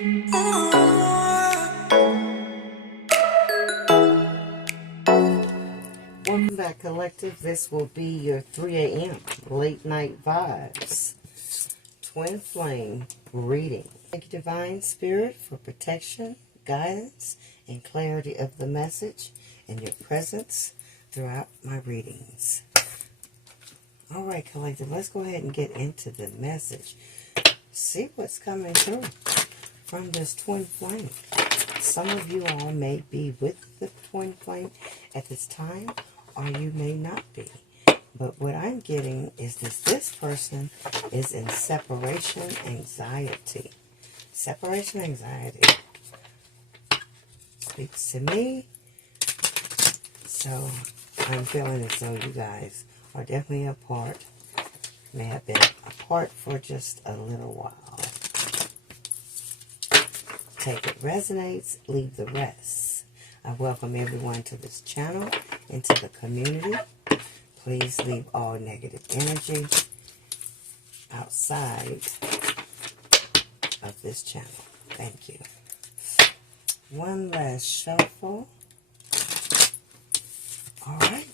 Welcome back, Collective. This will be your 3 a.m. late night vibes. Twin flame reading. Thank you, Divine Spirit, for protection, guidance, and clarity of the message and your presence throughout my readings. All right, Collective, let's go ahead and get into the message. See what's coming through from this twin flame. Some of you all may be with the twin flame at this time, or you may not be. But what I'm getting is this person is in separation anxiety. Separation anxiety speaks to me. So I'm feeling as though you guys are definitely apart. May have been apart for just a little while. Take it resonates, leave the rest. I welcome everyone to this channel, into the community. Please leave all negative energy outside of this channel. Thank you. One last shuffle. All right.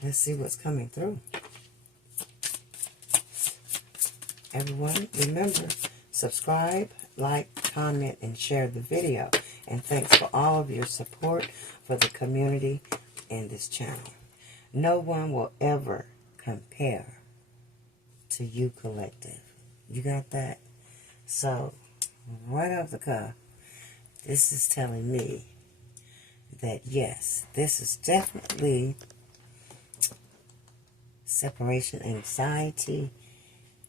Let's see what's coming through. Everyone, remember, subscribe, like, comment, and share the video. And thanks for all of your support for the community and this channel. No one will ever compare to you, Collective. You got that? So, right off the cuff, this is telling me that yes, this is definitely separation anxiety,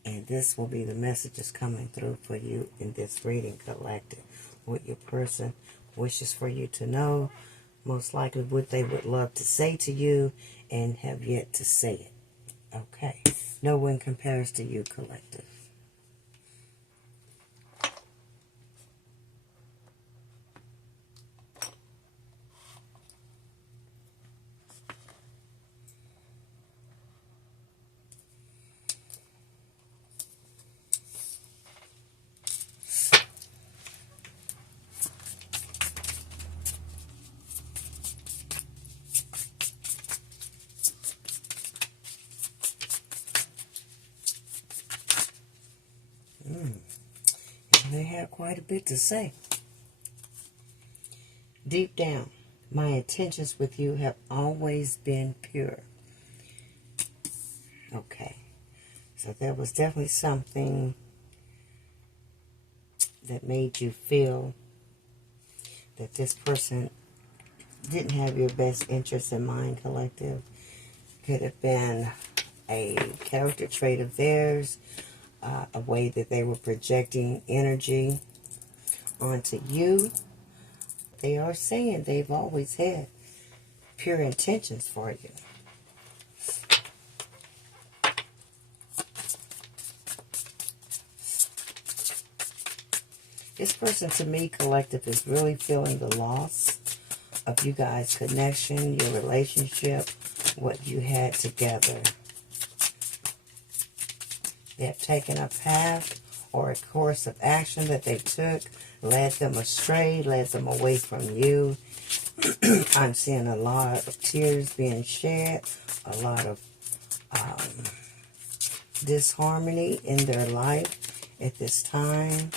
and this will be the messages coming through for you in this reading, Collective. What your person wishes for you to know, most likely what they would love to say to you and have yet to say it. Okay. No one compares to you, Collective. They have quite a bit to say. Deep down, my intentions with you have always been pure. Okay. So there was definitely something that made you feel that this person didn't have your best interests in mind, Collective. Could have been a character trait of theirs, a way that they were projecting energy onto you. They are saying they've always had pure intentions for you. This person, to me, Collective, is really feeling the loss of you guys' connection, your relationship, what you had together. They have taken a path or a course of action that they took, led them astray, led them away from you. I'm seeing a lot of tears being shed, a lot of disharmony in their life at this time.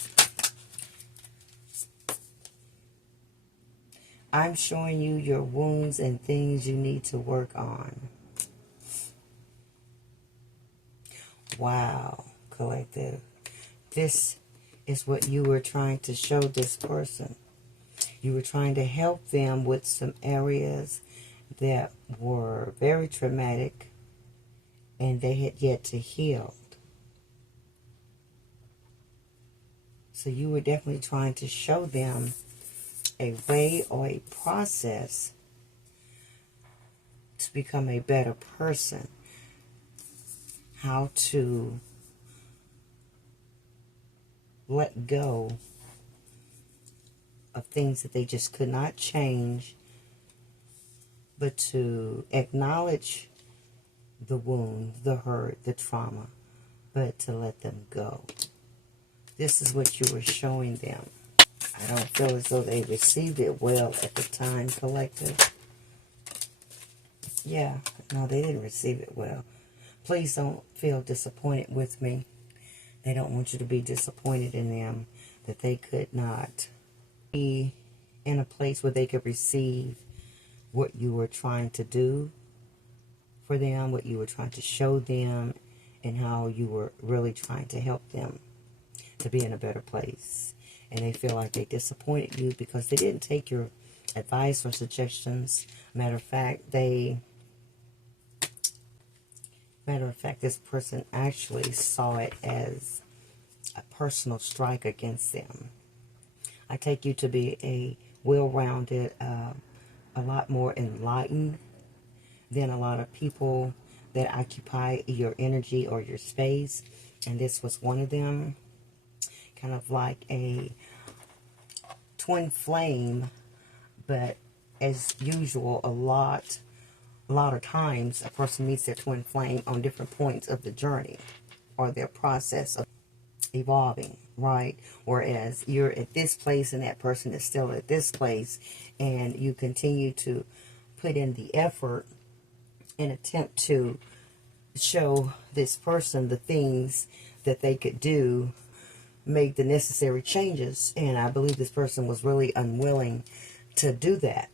I'm showing you your wounds and things you need to work on. Wow, Collective. This is what you were trying to show this person. You were trying to help them with some areas that were very traumatic and they had yet to heal. So you were definitely trying to show them a way or a process to become a better person. How to let go of things that they just could not change, but to acknowledge the wound, the hurt, the trauma, but to let them go. This is what you were showing them. I don't feel as though they received it well at the time, collective. Yeah, no, they didn't receive it well. Please don't feel disappointed with me. They don't want you to be disappointed in them, that they could not be in a place where they could receive what you were trying to do for them, what you were trying to show them, and how you were really trying to help them to be in a better place. And they feel like they disappointed you because they didn't take your advice or suggestions. Matter of fact, this person actually saw it as a personal strike against them. I take you to be a well-rounded, a lot more enlightened than a lot of people that occupy your energy or your space. And this was one of them. Kind of like a twin flame, but as usual, a lot of times a person meets their twin flame on different points of the journey or their process of evolving, right? Whereas you're at this place and that person is still at this place, and you continue to put in the effort and attempt to show this person the things that they could do, make the necessary changes. And I believe this person was really unwilling to do that.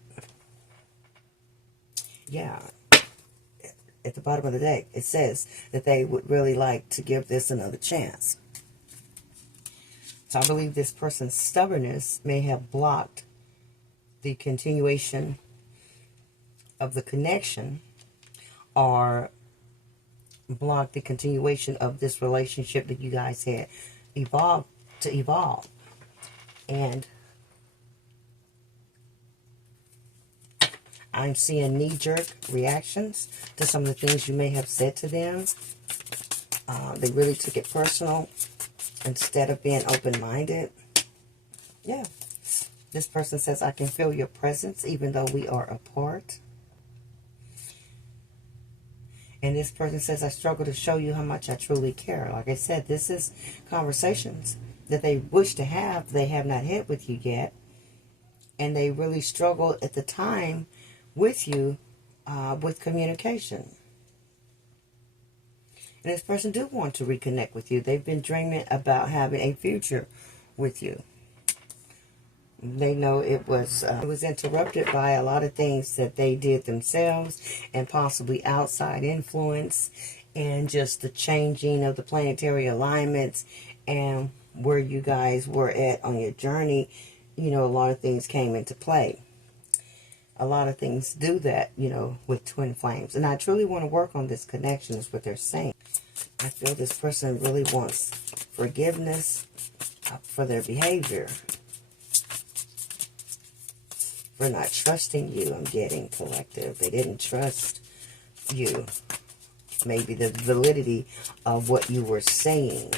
Yeah. At the bottom of the deck, it says that they would really like to give this another chance. So I believe this person's stubbornness may have blocked the continuation of the connection, or blocked the continuation of this relationship that you guys had evolved. And I'm seeing knee-jerk reactions to some of the things you may have said to them. They really took it personal instead of being open-minded. Yeah. This person says, I can feel your presence even though we are apart. And this person says, I struggle to show you how much I truly care. Like I said, this is conversations that they wish to have, they have not had with you yet. And they really struggle at the time with you, with communication. And this person do want to reconnect with you. They've been dreaming about having a future with you. They know it was interrupted by a lot of things that they did themselves, and possibly outside influence, and just the changing of the planetary alignments and where you guys were at on your journey. You know, a lot of things came into play. A lot of things do that, you know, with twin flames. And I truly want to work on this connection, is what they're saying. I feel this person really wants forgiveness for their behavior, for not trusting you. I'm getting collective. They didn't trust you. Maybe the validity of what you were saying.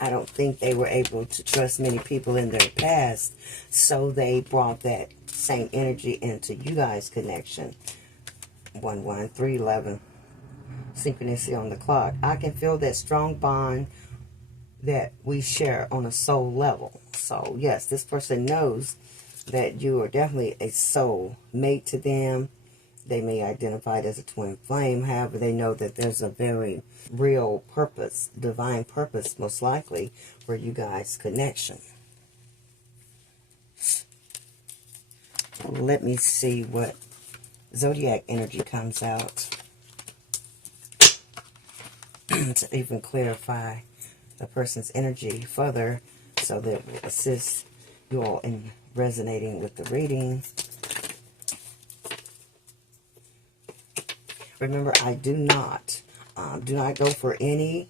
I don't think they were able to trust many people in their past, so they brought that same energy into you guys' connection. 11311. Synchronicity on the clock. I can feel that strong bond that we share on a soul level. So yes, this person knows that you are definitely a soul mate to them. They may identify it as a twin flame. However, they know that there's a very real purpose, divine purpose, most likely, for you guys' connection. Let me see what zodiac energy comes out to even clarify the person's energy further, so that it will assist you all in resonating with the reading. Remember, I do not go for any.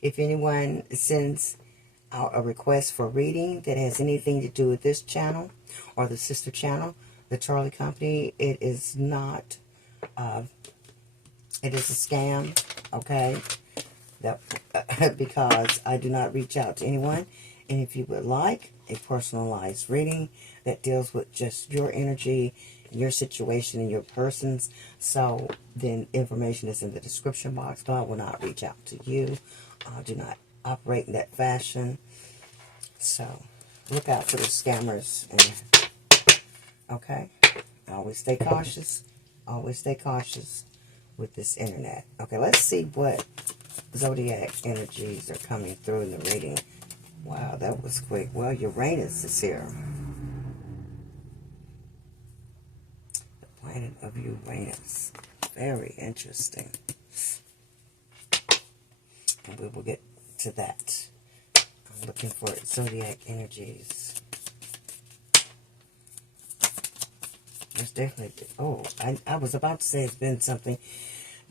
If anyone sends out a request for reading that has anything to do with this channel or the sister channel, the Charlie Company, it is not. It is a scam, okay? That because I do not reach out to anyone. And if you would like a personalized reading that deals with just your energy your situation and your persons. So then information is in the description box. God will not reach out to you. Do not operate in that fashion. So look out for the scammers. And, okay. Always stay cautious. Always stay cautious with this internet. Okay, let's see what zodiac energies are coming through in the reading. Wow, that was quick. Well, Uranus is here. The planet of Uranus. Very interesting. And we will get to that. I'm looking for zodiac energies. There's definitely, I was about to say it's been something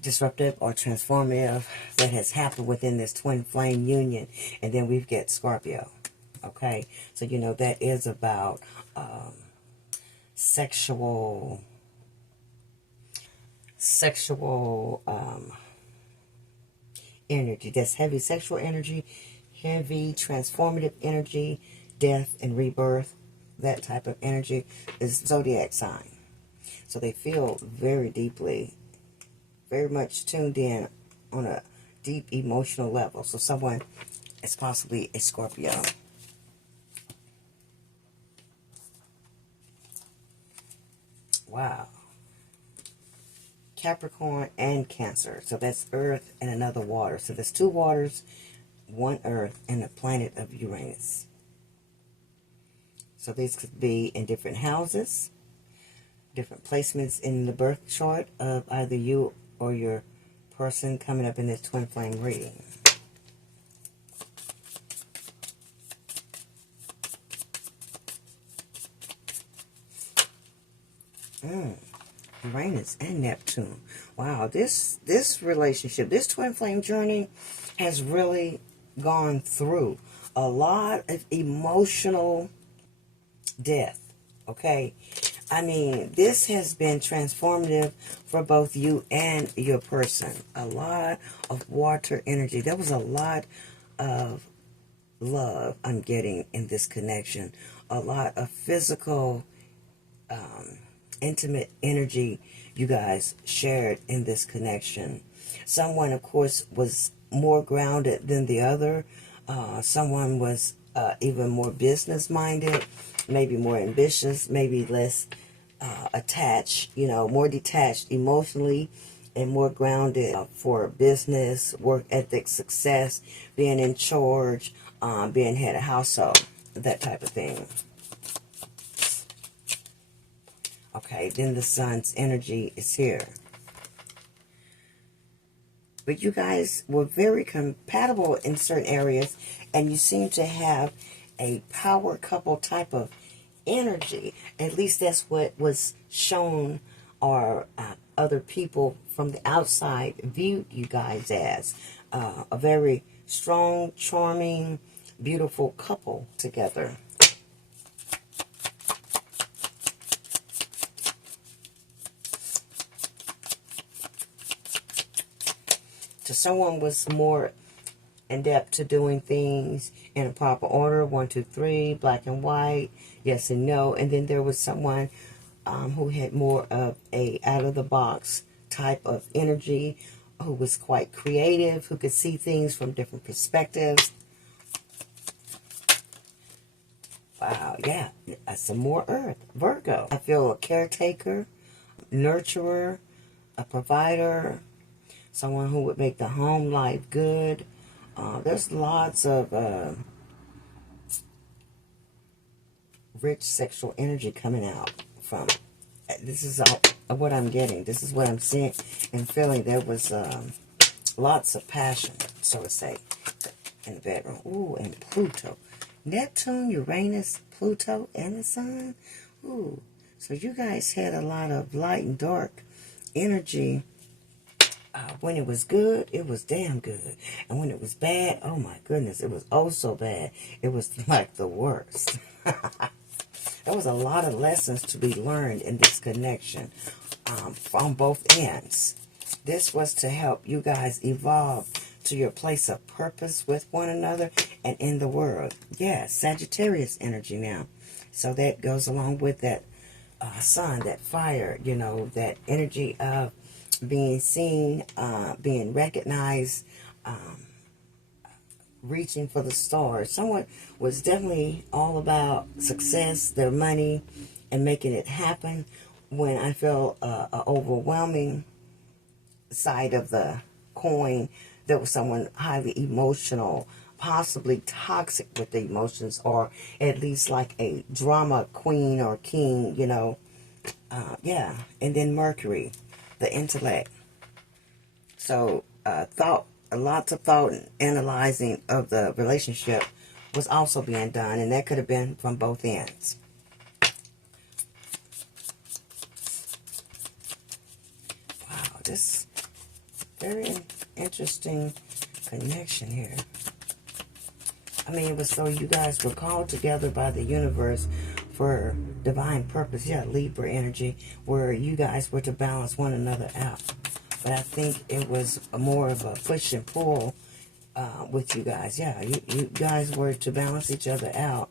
disruptive or transformative that has happened within this twin flame union. And then we've got Scorpio. Okay? So, you know, that is about sexual energy. That's heavy sexual energy, heavy transformative energy, death and rebirth. That type of energy is zodiac sign. So they feel very deeply, very much tuned in on a deep emotional level. So someone is possibly a Scorpio. Wow. Capricorn and Cancer. So that's Earth and another water. So there's two waters, one Earth, and the planet of Uranus. So these could be in different houses, different placements in the birth chart of either you or your person coming up in this twin flame reading. Uranus and Neptune. Wow, this relationship, this twin flame journey has really gone through a lot of emotional death. Okay, I mean, this has been transformative for both you and your person. A lot of water energy. There was a lot of love I'm getting in this connection. A lot of physical, intimate energy you guys shared in this connection. Someone, of course, was more grounded than the other. Someone was even more business-minded, maybe more ambitious, maybe less attached, you know, more detached emotionally and more grounded for business, work ethic, success, being in charge, being head of household, that type of thing. Okay, then the sun's energy is here. But you guys were very compatible in certain areas, and you seem to have a power couple type of energy. At least that's what was shown, or other people from the outside viewed you guys as. A very strong, charming, beautiful couple together. So someone was more adept to doing things in a proper order, 1, 2, 3, black and white, yes and no. And then there was someone who had more of a out-of-the-box type of energy, who was quite creative, who could see things from different perspectives. Wow, yeah, some more Earth, Virgo. I feel a caretaker, nurturer, a provider, someone who would make the home life good. There's lots of rich sexual energy coming out from. This is all what I'm getting. This is what I'm seeing and feeling. There was lots of passion, so to say, in the bedroom. Ooh, and Pluto. Neptune, Uranus, Pluto, and the Sun. Ooh, so you guys had a lot of light and dark energy. When it was good, it was damn good. And when it was bad, oh my goodness, it was oh so bad. It was like the worst. There was a lot of lessons to be learned in this connection from both ends. This was to help you guys evolve to your place of purpose with one another and in the world. Yeah, Sagittarius energy now. So that goes along with that sun, that fire, you know, that energy of being seen, being recognized, reaching for the stars. Someone was definitely all about success, their money, and making it happen. When I felt an overwhelming side of the coin, there was someone highly emotional, possibly toxic with the emotions, or at least like a drama queen or king, you know. Yeah. And then Mercury, the intellect. So lots of thought and analyzing of the relationship was also being done, and that could have been from both ends. Wow, this very interesting connection here. I mean, it was so you guys were called together by the universe for divine purpose. Yeah, Libra energy, where you guys were to balance one another out. But I think it was more of a push and pull with you guys. Yeah, you guys were to balance each other out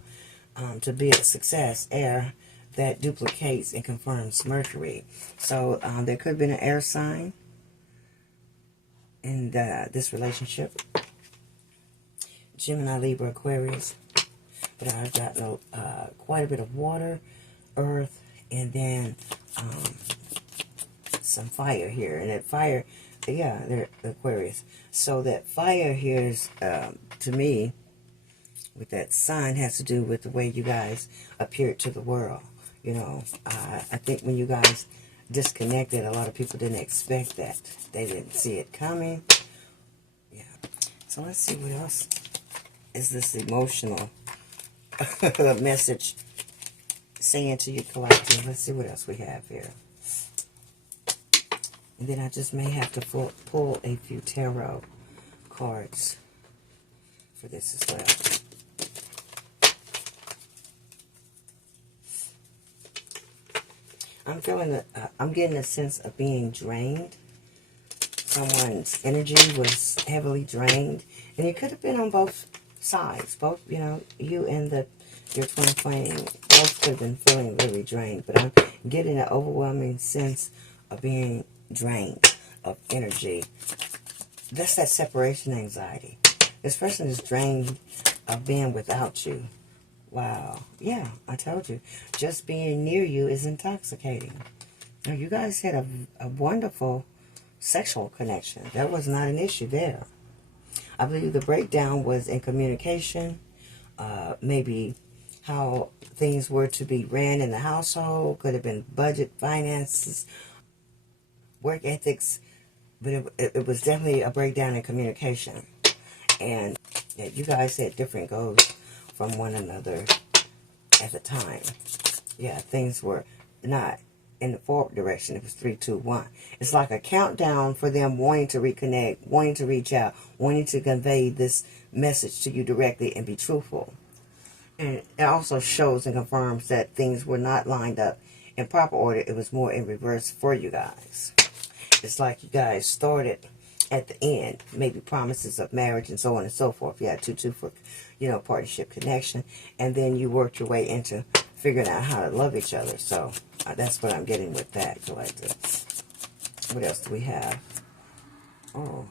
to be a success. Air that duplicates and confirms Mercury. So there could have been an air sign in this relationship. Gemini, Libra, Aquarius. But I've got quite a bit of water, earth, and then some fire here. And that fire, yeah, they're Aquarius. So that fire here is, to me, with that sun, has to do with the way you guys appeared to the world. You know, I think when you guys disconnected, a lot of people didn't expect that. They didn't see it coming. Yeah. So let's see what else is this emotional message saying to your collective. Let's see what else we have here. And then I just may have to pull a few tarot cards for this as well. I'm feeling that I'm getting a sense of being drained. Someone's energy was heavily drained, and it could have been on both sides. Both, you know, you and your twin flame both could have been feeling really drained. But I'm getting an overwhelming sense of being drained of energy. That's that separation anxiety. This person is drained of being without you. Wow. Yeah, I told you. Just being near you is intoxicating. Now, you guys had a wonderful sexual connection. That was not an issue there. I believe the breakdown was in communication, maybe how things were to be ran in the household, could have been budget, finances, work ethics, but it was definitely a breakdown in communication. And yeah, you guys had different goals from one another at the time. Yeah, things were not in the forward direction. It was 3, 2, 1. It's like a countdown for them wanting to reconnect, wanting to reach out, wanting to convey this message to you directly and be truthful. And it also shows and confirms that things were not lined up in proper order. It was more in reverse for you guys. It's like you guys started at the end, maybe promises of marriage and so on and so forth. You had 2-2 for, you know, partnership connection, and then you worked your way into figuring out how to love each other. So that's what I'm getting with that collective. What else do we have? Oh,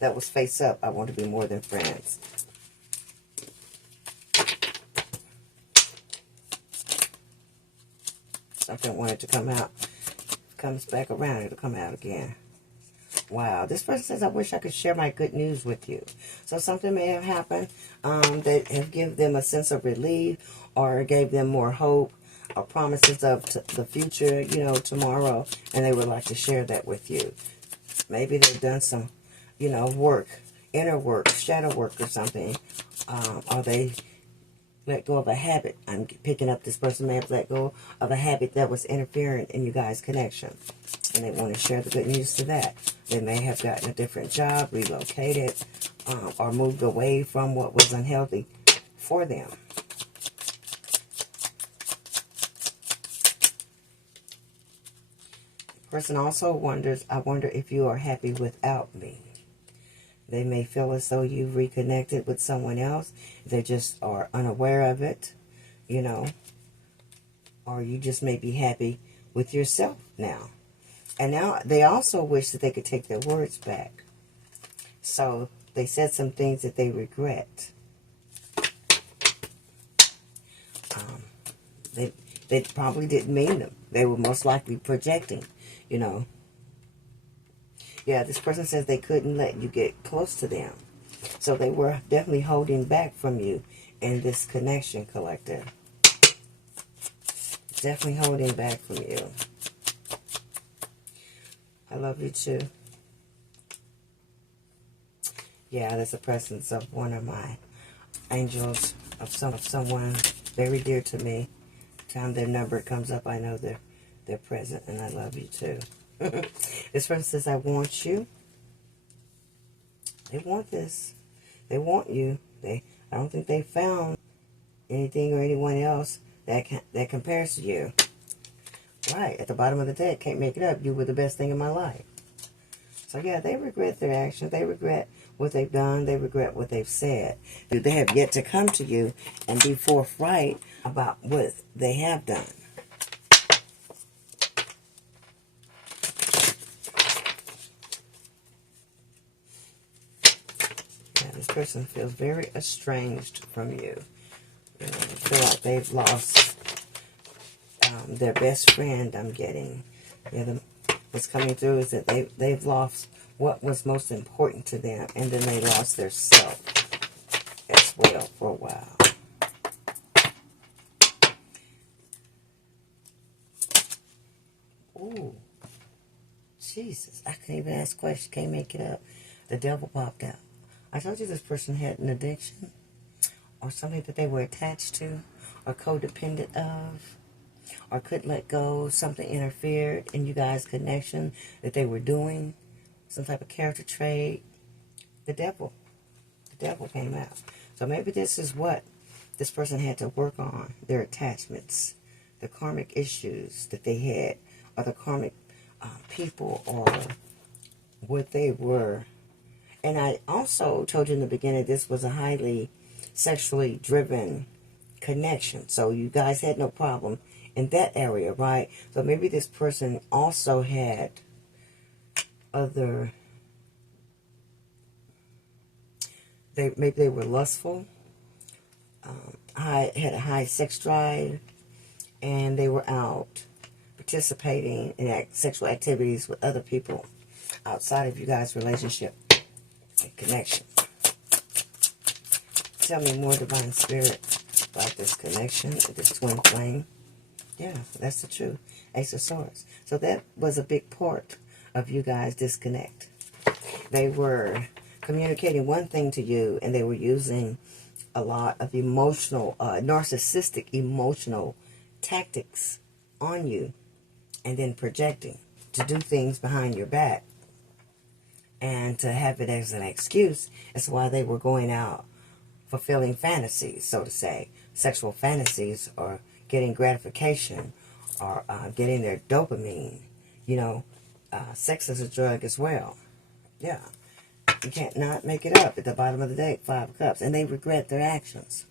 that was face up. I want to be more than friends. Something wanted to come out. Comes back around, it'll come out again. Wow, this person says, I wish I could share my good news with you. So something may have happened that have given them a sense of relief, or gave them more hope, or promises of the future, you know, tomorrow, and they would like to share that with you. Maybe they've done some, you know, work, inner work, shadow work or something, or they let go of a habit. I'm picking up this person may have let go of a habit that was interfering in you guys' connection. And they want to share the good news to that. They may have gotten a different job, relocated, or moved away from what was unhealthy for them. The person also wonders, I wonder if you are happy without me. They may feel as though you've reconnected with someone else. They just are unaware of it, you know. or you just may be happy with yourself now. And now they also wish that they could take their words back. So they said some things that they regret. They probably didn't mean them. They were most likely projecting, you know. Yeah, this person says they couldn't let you get close to them. So they were definitely holding back from you in this connection, collective. Definitely holding back from you. I love you too. Yeah, there's a presence of one of my angels, of someone very dear to me. Time their number comes up, I know they're present, and I love you too. This person says, I want you. They want this. They want you. I don't think they found anything or anyone else that compares to you. Right, at the bottom of the deck, can't make it up. You were the best thing in my life. So yeah, they regret their actions. They regret what they've done. They regret what they've said. They have yet to come to you and be forthright about what they have done. Yeah, this person feels very estranged from you. You know, they feel like they've lost their best friend, I'm getting. Yeah, what's coming through is that they've lost what was most important to them, and then they lost their self as well for a while. Ooh, Jesus, I couldn't even ask questions, can't make it up. The devil popped out. I told you this person had an addiction, or something that they were attached to, or codependent of, or couldn't let go. Something interfered in you guys' connection that they were doing, some type of character trait. The devil came out. So maybe this is what this person had to work on, their attachments, the karmic issues that they had, or the karmic people, or what they were. And I also told you in the beginning, this was a highly sexually driven connection. So you guys had no problem in that area, right? So maybe this person also had other, maybe they were lustful, had a high sex drive, and they were out participating in sexual activities with other people outside of you guys' relationship and connection. Tell me more, Divine Spirit, about this connection, this twin flame. Yeah, that's the truth. Ace of Swords. So that was a big part of you guys' disconnect. They were communicating one thing to you, and they were using a lot of emotional, narcissistic emotional tactics on you, and then projecting to do things behind your back and to have it as an excuse. That's why they were going out fulfilling fantasies, so to say, sexual fantasies, or getting gratification, or getting their dopamine. You know, sex is a drug as well. Yeah. You can't not make it up. At the bottom of the deck, 5 of Cups. And they regret their actions.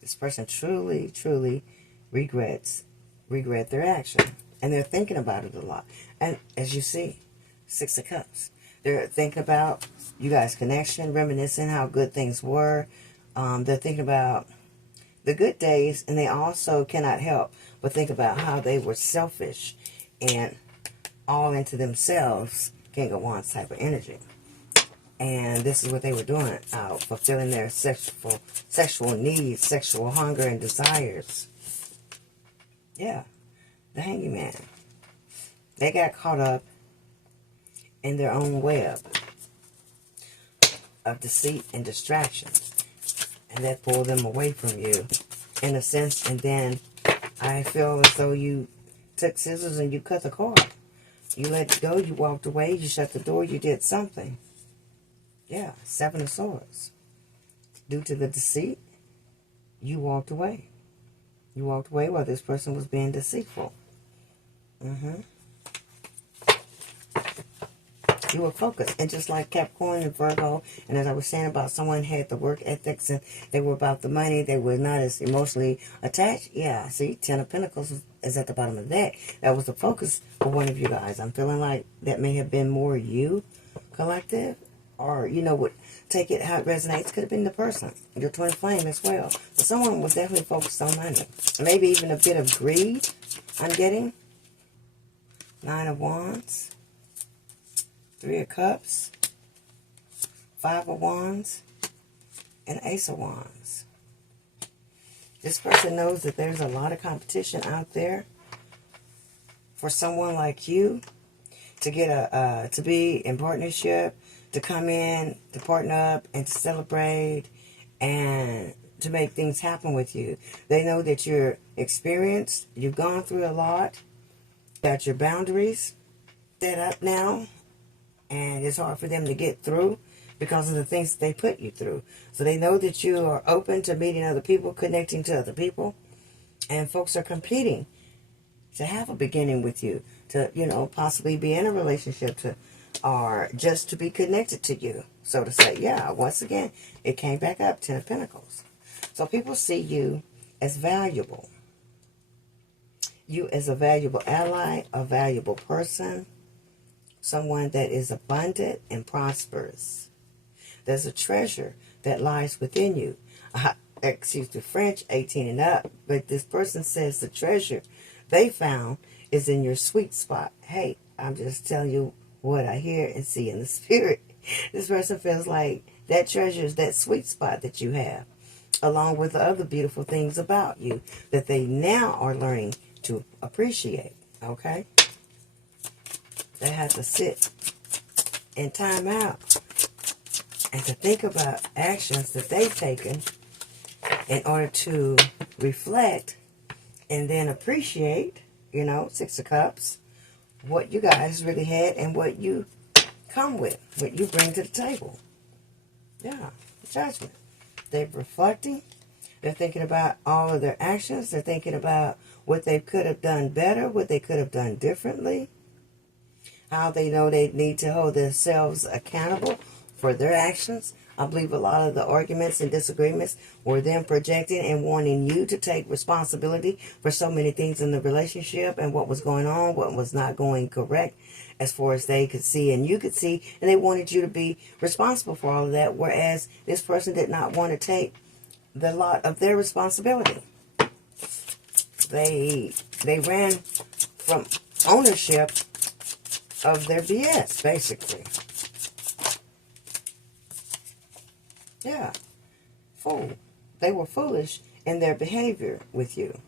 This person truly, truly regret their action. And they're thinking about it a lot. And as you see, 6 of Cups. They're thinking about you guys' connection, reminiscing how good things were. They're thinking about the good days, and they also cannot help but think about how they were selfish and all into themselves, King of Wands type of energy. And this is what they were doing, out fulfilling their sexual needs, sexual hunger and desires. Yeah, the Hanging Man. They got caught up in their own web of deceit and distraction, and that pulled them away from you, in a sense. And then I feel as though you took scissors and you cut the cord. You let it go, you walked away, you shut the door, you did something. Yeah, 7 of Swords. Due to the deceit, you walked away. You walked away while this person was being deceitful. You were focused. And just like Capricorn and Virgo, and as I was saying about someone had the work ethics and they were about the money, they were not as emotionally attached. Yeah, see, 10 of Pentacles is at the bottom of the deck. That was the focus for one of you guys. I'm feeling like that may have been more you, collective, or, you know, what, take it how it resonates. Could have been the person, your twin flame as well. But someone was definitely focused on money. Maybe even a bit of greed, I'm getting. 9 of Wands. 3 of Cups. 5 of Wands. And Ace of Wands. This person knows that there's a lot of competition out there for someone like you to get to be in partnership, to come in, to partner up, and to celebrate, and to make things happen with you. They know that you're experienced, you've gone through a lot, got your boundaries set up now, and it's hard for them to get through because of the things they put you through. So they know that you are open to meeting other people, connecting to other people, and folks are competing to have a beginning with you, to, you know, possibly be in a relationship, to, or just to be connected to you, so to say. Yeah, once again, it came back up, 10 of Pentacles. So people see you as valuable. You as a valuable ally, a valuable person, someone that is abundant and prosperous. There's a treasure that lies within you. Excuse the French, 18 and up, but this person says the treasure they found is in your sweet spot. Hey, I'm just telling you what I hear and see in the spirit. This person feels like that treasure is that sweet spot that you have, along with the other beautiful things about you that they now are learning to appreciate. Okay? They have to sit in time out and to think about actions that they've taken in order to reflect and then appreciate, you know, 6 of Cups, what you guys really had and what you come with, what you bring to the table. Yeah, Judgment. They're reflecting. They're thinking about all of their actions. They're thinking about what they could have done better, what they could have done differently, how they know they need to hold themselves accountable for their actions. I believe a lot of the arguments and disagreements were them projecting and wanting you to take responsibility for so many things in the relationship and what was going on, what was not going correct as far as they could see and you could see, and they wanted you to be responsible for all of that, whereas this person did not want to take the lot of their responsibility. They ran from ownership of their BS, basically. Yeah, fool. They were foolish in their behavior with you.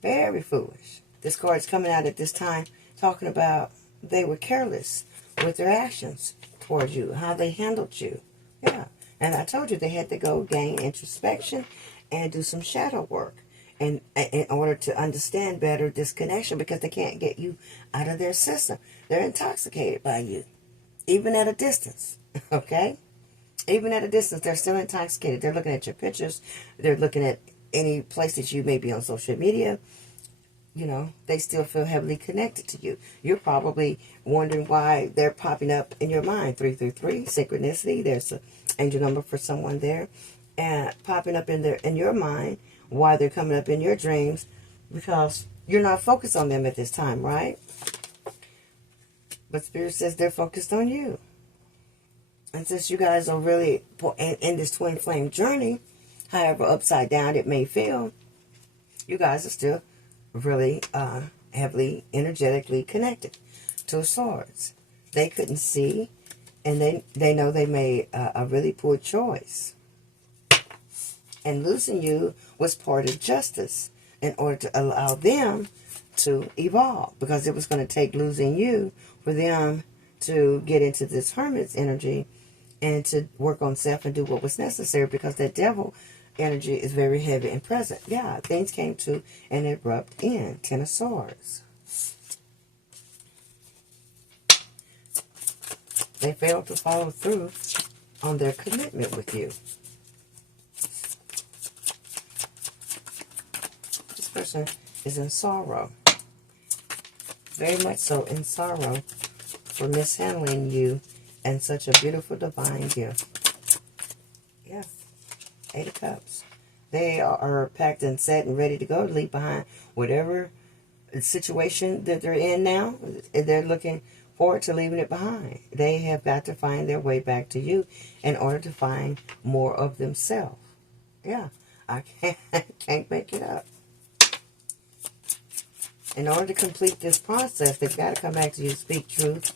Very foolish. This card's coming out at this time talking about they were careless with their actions towards you, how they handled you. Yeah, and I told you they had to go gain introspection and do some shadow work in order to understand better this connection, because they can't get you out of their system. They're intoxicated by you, even at a distance, okay? Even at a distance, they're still intoxicated. They're looking at your pictures. They're looking at any place that you may be on social media. You know, they still feel heavily connected to you. You're probably wondering why they're popping up in your mind. 333, synchronicity. There's an angel number for someone there. And popping up in your mind, why they're coming up in your dreams, because you're not focused on them at this time, right? But Spirit says they're focused on you. And since you guys are really in this twin flame journey, however upside down it may feel, you guys are still really heavily, energetically connected. 2 of Swords. They couldn't see, and they know they made a really poor choice. And losing you was part of justice in order to allow them to evolve, because it was going to take losing you for them to get into this Hermit's energy and to work on self and do what was necessary, because that devil energy is very heavy and present. Yeah, things came to an abrupt end. 10 of Swords. They failed to follow through on their commitment with you. This person is in sorrow. Very much so in sorrow for mishandling you and such a beautiful divine gift. Yeah. 8 of Cups. They are packed and set and ready to go to leave behind whatever situation that they're in now. They're looking forward to leaving it behind. They have got to find their way back to you in order to find more of themselves. Yeah, I can't make it up. In order to complete this process, they've got to come back to you, speak truth,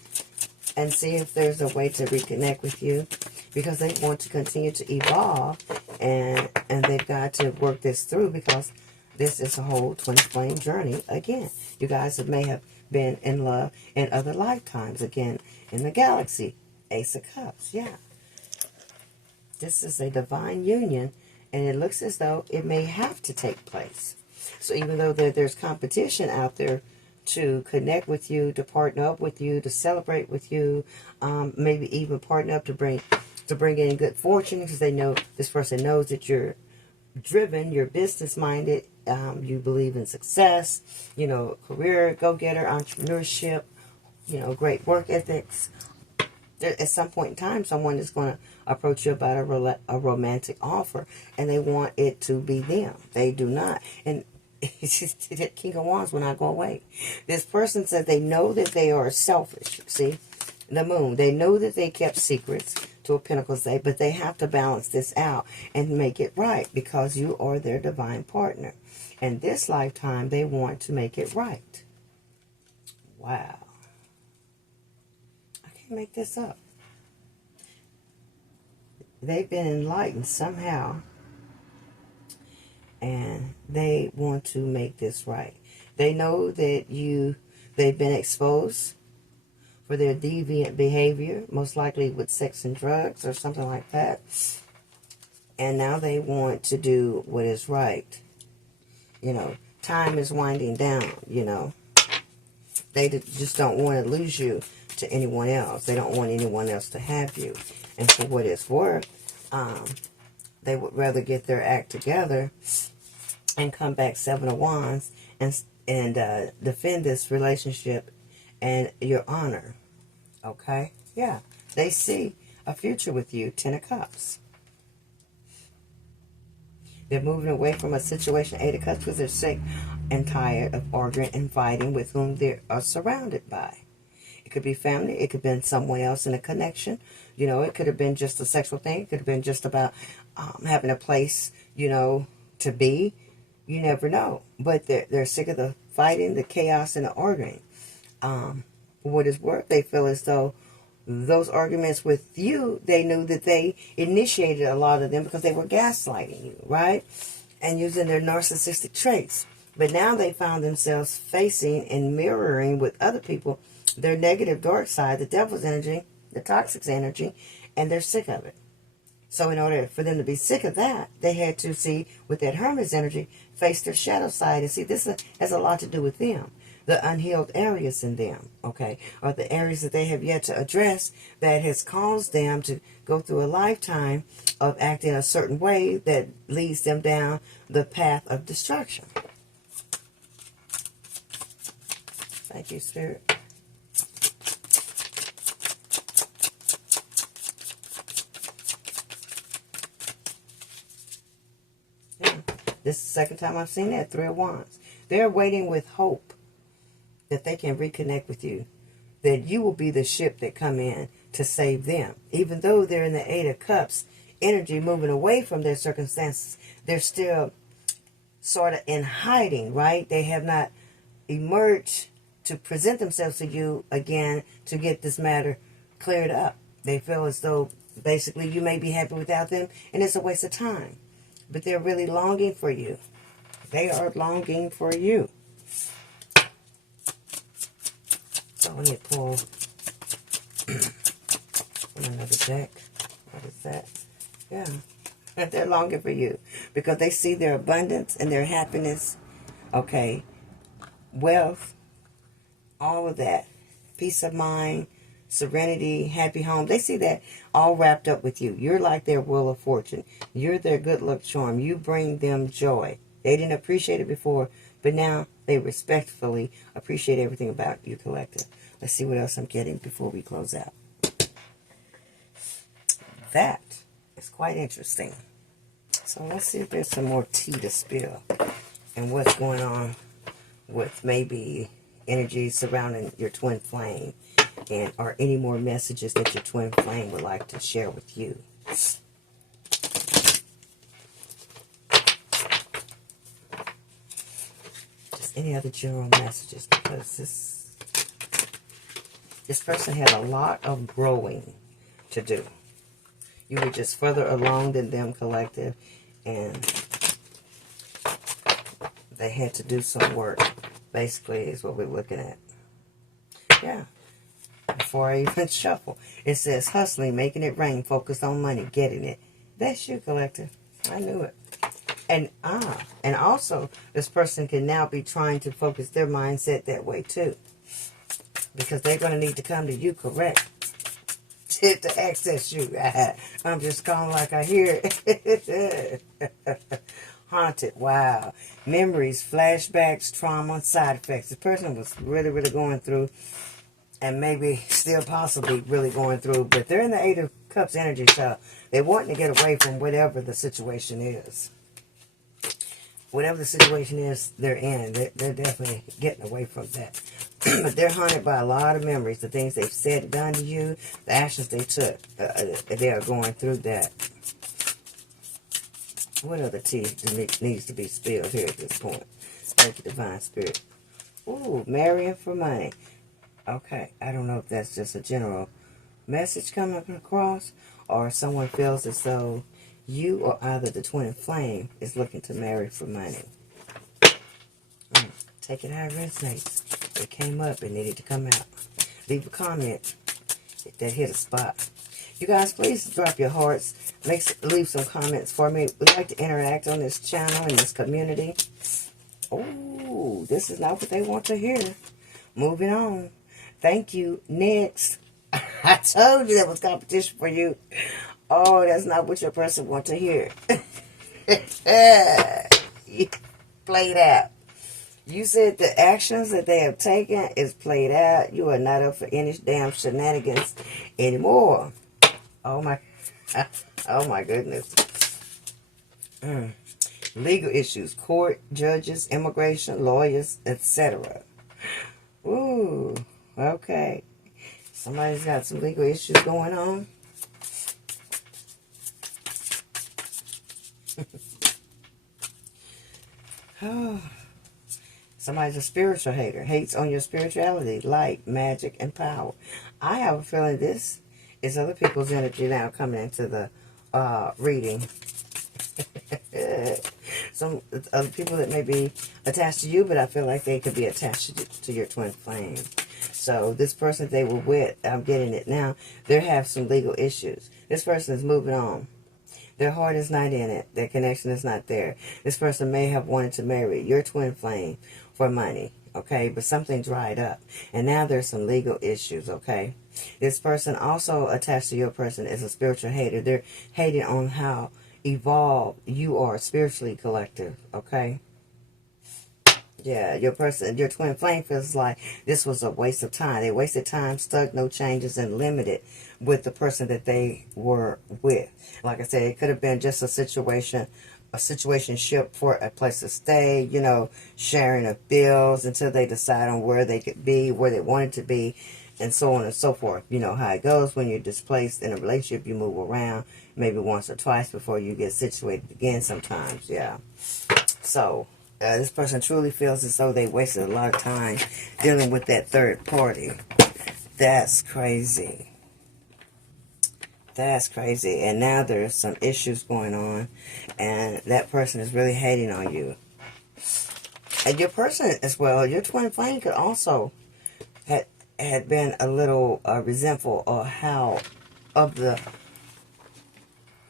and see if there's a way to reconnect with you, because they want to continue to evolve, and they've got to work this through, because this is a whole twin flame journey again. You guys may have been in love in other lifetimes, again, in the galaxy. Ace of Cups, yeah. This is a divine union, and it looks as though it may have to take place. So even though there's competition out there to connect with you, to partner up with you, to celebrate with you, maybe even partner up to bring in good fortune, because they know, this person knows that you're driven, you're business minded, you believe in success, you know, career go-getter, entrepreneurship, you know, great work ethics. At some point in time, someone is going to approach you about a romantic offer, and they want it to be them. They do not. And the King of Wands will not go away. This person said they know that they are selfish. See, the Moon. They know that they kept secrets to a Pentacles day, but they have to balance this out and make it right, because you are their divine partner. And this lifetime, they want to make it right. Wow. I can't make this up. They've been enlightened somehow, and they want to make this right. They know that they've been exposed for their deviant behavior, most likely with sex and drugs or something like that. And now they want to do what is right. You know, time is winding down, you know. They just don't want to lose you to anyone else. They don't want anyone else to have you. And for what it's worth, they would rather get their act together and come back 7 of Wands and defend this relationship and your honor. Okay? Yeah. They see a future with you. 10 of Cups. They're moving away from a situation, 8 of Cups, because they're sick and tired of arguing and fighting with whom they are surrounded by. It could be family. It could have been someone else in a connection. You know, it could have been just a sexual thing. It could have been just about having a place, you know, to be. You never know. But they're sick of the fighting, the chaos, and the arguing. For what it's worth, they feel as though those arguments with you, they knew that they initiated a lot of them because they were gaslighting you, right? And using their narcissistic traits. But now they found themselves facing and mirroring with other people their negative dark side, the devil's energy, the toxic energy, and they're sick of it. So in order for them to be sick of that, they had to see, with that Hermit's energy, face their shadow side. And see, this has a lot to do with them. The unhealed areas in them, okay, or the areas that they have yet to address that has caused them to go through a lifetime of acting a certain way that leads them down the path of destruction. Thank you, Spirit. Yeah. This is the second time I've seen that, 3 of Wands. They're waiting with hope that they can reconnect with you, that you will be the ship that come in to save them. Even though they're in the 8 of Cups energy, moving away from their circumstances, they're still sort of in hiding, right? They have not emerged to present themselves to you again to get this matter cleared up. They feel as though basically you may be happy without them and it's a waste of time. But they're really longing for you. They are longing for you. So let me pull from another deck. What is that? Yeah. They're longing for you because they see their abundance and their happiness. Okay. Wealth. All of that. Peace of mind. Serenity. Happy home. They see that all wrapped up with you. You're like their wheel of fortune. You're their good luck charm. You bring them joy. They didn't appreciate it before, but now they respectfully appreciate everything about you, collective. Let's see what else I'm getting before we close out. That is quite interesting. So let's see if there's some more tea to spill and what's going on with maybe energy surrounding your twin flame, and or any more messages that your twin flame would like to share with you. Just any other general messages, because this person had a lot of growing to do. You were just further along than them, collective, and they had to do some work, basically, is what we're looking at. Yeah. Before I even shuffle, it says hustling, making it rain, focused on money, getting it. That's you, collective. I knew it. And also, this person can now be trying to focus their mindset that way, too. Because they're going to need to come to you, correct? To access you. I'm just calling like I hear it. Haunted. Wow. Memories, flashbacks, trauma, side effects. The person was really, really going through, and maybe still possibly really going through, but they're in the Eight of Cups energy, so they're wanting to get away from whatever the situation is. Whatever the situation is they're in, they're definitely getting away from that. But they're haunted by a lot of memories, the things they've said and done to you, the actions they took. They are going through that. What other tea needs to be spilled here at this point? Thank you, Divine Spirit. Ooh, marrying for money. Okay, I don't know if that's just a general message coming across, or someone feels as though you or either the twin flame is looking to marry for money. Take it how it resonates. It came up and needed to come out. Leave a comment if that hit a spot. You guys, please drop your hearts. Leave some comments for me. We like to interact on this channel and this community. Oh, this is not what they want to hear. Moving on. Thank you. Next. I told you that was competition for you. Oh, that's not what your person wants to hear. You played out. You said the actions that they have taken is played out. You are not up for any damn shenanigans anymore. Oh my goodness. Legal issues, court, judges, immigration, lawyers, etc. Ooh, okay. Somebody's got some legal issues going on. Oh. Somebody's a spiritual hater, hates on your spirituality, light, magic, and power. I have a feeling this is other people's energy now coming into the reading. Some other people that may be attached to you, but I feel like they could be attached to your twin flame. So this person they were with, I'm getting it now, they have some legal issues. This person is moving on. Their heart is not in it. Their connection is not there. This person may have wanted to marry your twin flame for money, okay? But something dried up. And now there's some legal issues, okay? This person also attached to your person is a spiritual hater. They're hating on how evolved you are spiritually, collective, okay? Yeah, your person, your twin flame feels like this was a waste of time. They wasted time, stuck, no changes, and limited with the person that they were with. Like I said, it could have been just a situationship for a place to stay, you know, sharing of bills until they decide on where they could be, where they wanted to be, and so on and so forth. You know how it goes when you're displaced in a relationship. You move around maybe once or twice before you get situated again sometimes, yeah. So this person truly feels as though they wasted a lot of time dealing with that third party. That's crazy. That's crazy. And now there's some issues going on, and that person is really hating on you. And your person as well, your twin flame could also had been a little resentful of how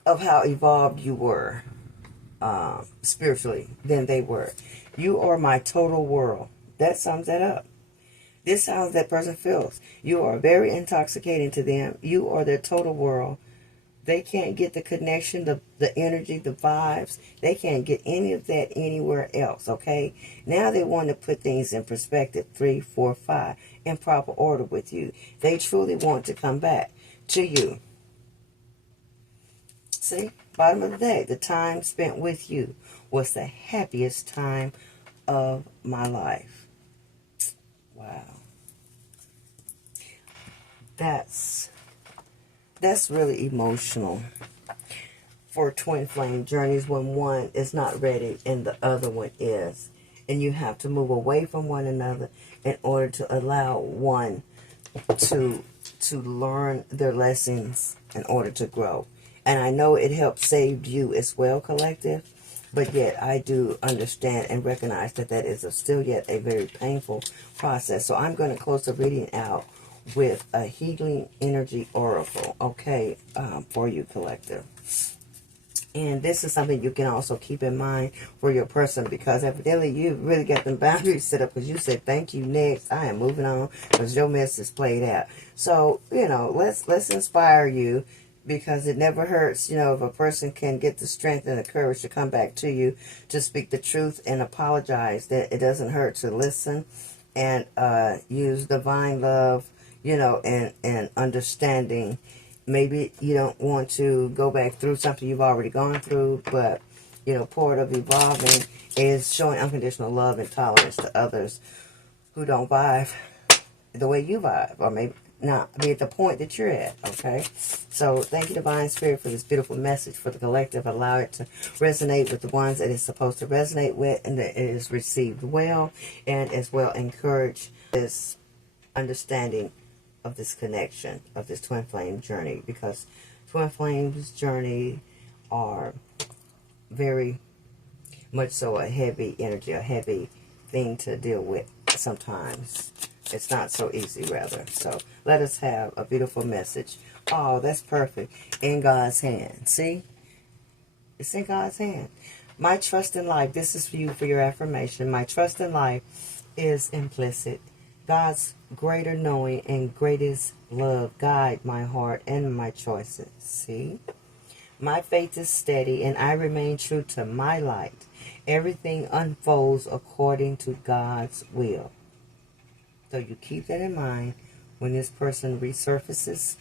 evolved you were spiritually than they were. You are my total world. That sums that up. This sounds that person feels. You are very intoxicating to them. You are their total world. They can't get the connection, the energy, the vibes. They can't get any of that anywhere else, okay? Now they want to put things in perspective, 3, 4, 5, in proper order with you. They truly want to come back to you. See, bottom of the day, the time spent with you was the happiest time of my life. Wow. That's really emotional for twin flame journeys when one is not ready and the other one is. And you have to move away from one another in order to allow one to learn their lessons in order to grow. And I know it helped save you as well, collective. But yet I do understand and recognize that that is still yet a very painful process. So I'm going to close the reading out with a healing energy oracle, okay, for you, collective. And this is something you can also keep in mind for your person, because evidently you really got them boundaries set up, because you said, thank you, next, I am moving on, because your mess is played out. So, you know, let's inspire you, because it never hurts, you know, if a person can get the strength and the courage to come back to you, to speak the truth and apologize, that it doesn't hurt to listen and use divine love, you know, and understanding. Maybe you don't want to go back through something you've already gone through, but, you know, part of evolving is showing unconditional love and tolerance to others who don't vibe the way you vibe, or maybe not be at the point that you're at, okay? So thank you, Divine Spirit, for this beautiful message for the collective. Allow it to resonate with the ones that it's supposed to resonate with, and that it is received well, and as well encourage this understanding of this connection, of this twin flame journey, because twin flames journey are very much so a heavy energy, a heavy thing to deal with sometimes. It's not so easy, rather. So let us have a beautiful message. Oh, that's perfect. In God's hand. See? It's in God's hand. My trust in life, this is for you for your affirmation. My trust in life is implicit. God's greater knowing and greatest love guide my heart and my choices. See? My faith is steady and I remain true to my light. Everything unfolds according to God's will. So you keep that in mind when this person resurfaces,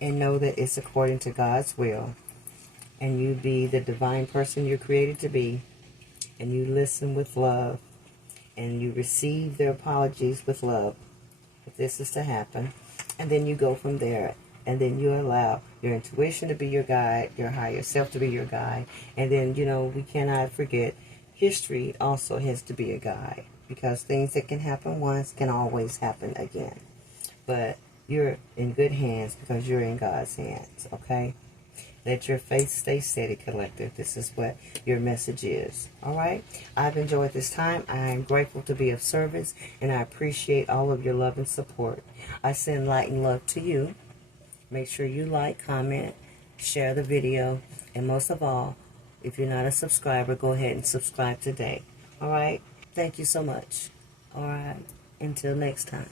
and know that it's according to God's will. And you be the divine person you're created to be. And you listen with love. And you receive their apologies with love, if this is to happen. And then you go from there. And then you allow your intuition to be your guide, your higher self to be your guide. And then, you know, we cannot forget, history also has to be a guide. Because things that can happen once can always happen again. But you're in good hands because you're in God's hands, okay? Let your faith stay steady, collective. This is what your message is, all right? I've enjoyed this time. I am grateful to be of service, and I appreciate all of your love and support. I send light and love to you. Make sure you like, comment, share the video, and most of all, if you're not a subscriber, go ahead and subscribe today, all right? Thank you so much. All right. Until next time.